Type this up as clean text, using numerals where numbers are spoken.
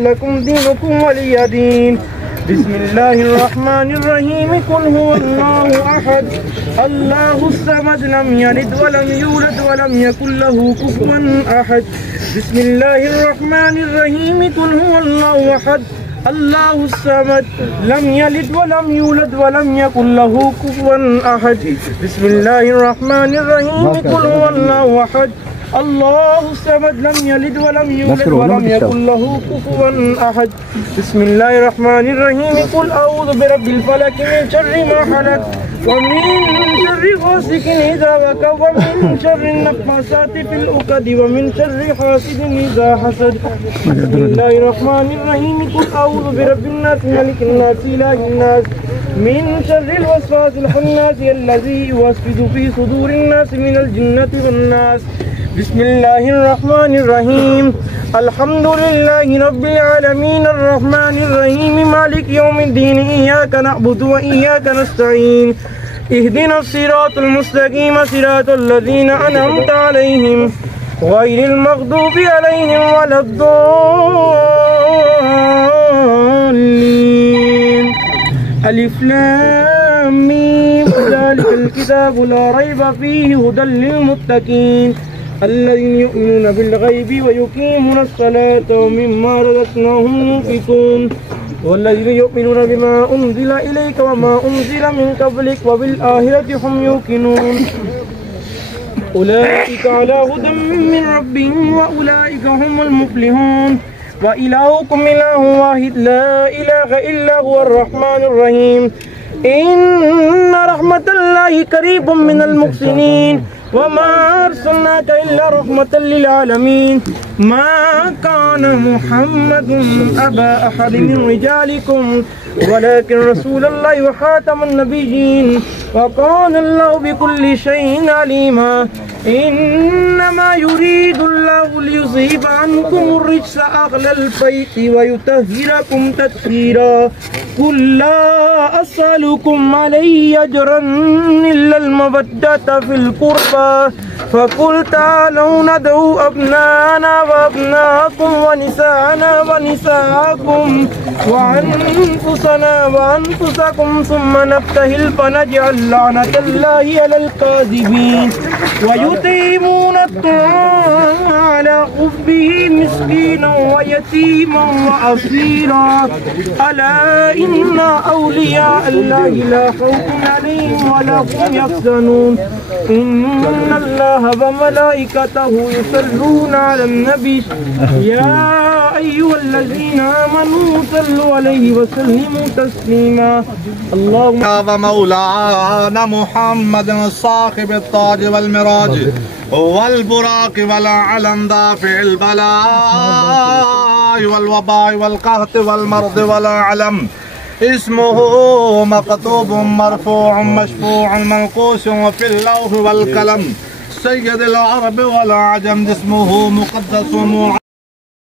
لكم دينكم ولي دين. بسم الله الرحمن الرحيم. قل هو الله أحد الله الصمد لم يلد ولم يولد ولم يكن له كفوا أحد. بسم الله الرحمن الرحيم. قل هو الله أحد الله الصمد لم يلد ولم يولد ولم يكن له كفوا أحد. بسم الله الرحمن الرحيم. قل هو الله أحد الله الصمد لم يلد ولم يولد ولم يكن له كفوا أحد. بسم الله الرحمن الرحيم. قل أعوذ برب الفلق من شر ما خلق ومن شر غاسق إذا وقب ومن شر النفاثات في العقد ومن شر حاسد إذا حسد. بسم الله الرحمن الرحيم. قل أعوذ برب الناس ملك الناس إله الناس من شر الوسواس الخناس الذي يوسوس في صدور الناس من الجنة والناس. بسم الله الرحمن الرحيم. الحمد لله رب العالمين الرحمن الرحيم مالك يوم الدين إياك نعبد وإياك نستعين اهدنا الصراط المستقيم صراط الذين أنعمت عليهم غير المغضوب عليهم ولا الضالين. ألف لام ميم ذلك الكتاب لا ريب فيه هدى للمتقين الذين يؤمنون بالغيب ويقيمون الصلاة ومما رزقناهم ينفقون والذين يؤمنون بما أنزل إليك وما أنزل من قبلك وبالآخرة هم يوقنون أولئك على هدى من ربهم وأولئك هم المفلحون. وإلهكم إله واحد لا إله إلا هو الرحمن الرحيم. إن رحمة الله قريب من المحسنين وما أرسلناك إلا رحمة للعالمين. ما كان محمد أبا أحد من رجالكم ولكن رسول الله وخاتم النبيين وكان الله بكل شيء عليما. إنما يريد الله ليذهب عنكم الرجس أهل البيت ويطهركم تطهيرا. قل لا أسألكم عليه أجرا إلا المودة في القربى فقل تعالوا ندعو أبناءنا وأبناءكم ونساءنا ونساءكم وأنفسنا وأنفسكم ثم نبتهل فنجعل لعنة الله على الكاذبين. ويطعمون الطعام على حبه مسكينا ويتيما وأسيرا. ألا إن أولياء الله لا خوف عليهم ولا هم يحزنون. إن الله وملائكته يصلون على النبي يا أيها الذين آمنوا صلوا عليه وسلموا تسليما. اللهم مولانا محمد صاحب التاج والمراج والبراق والعلم دافع البلاء والوباء والقهط والمرض والعلم اسمه مكتوب مرفوع مشفوع منقوش وفي اللوح والقلم سيد العرب والعجم اسمه مقدس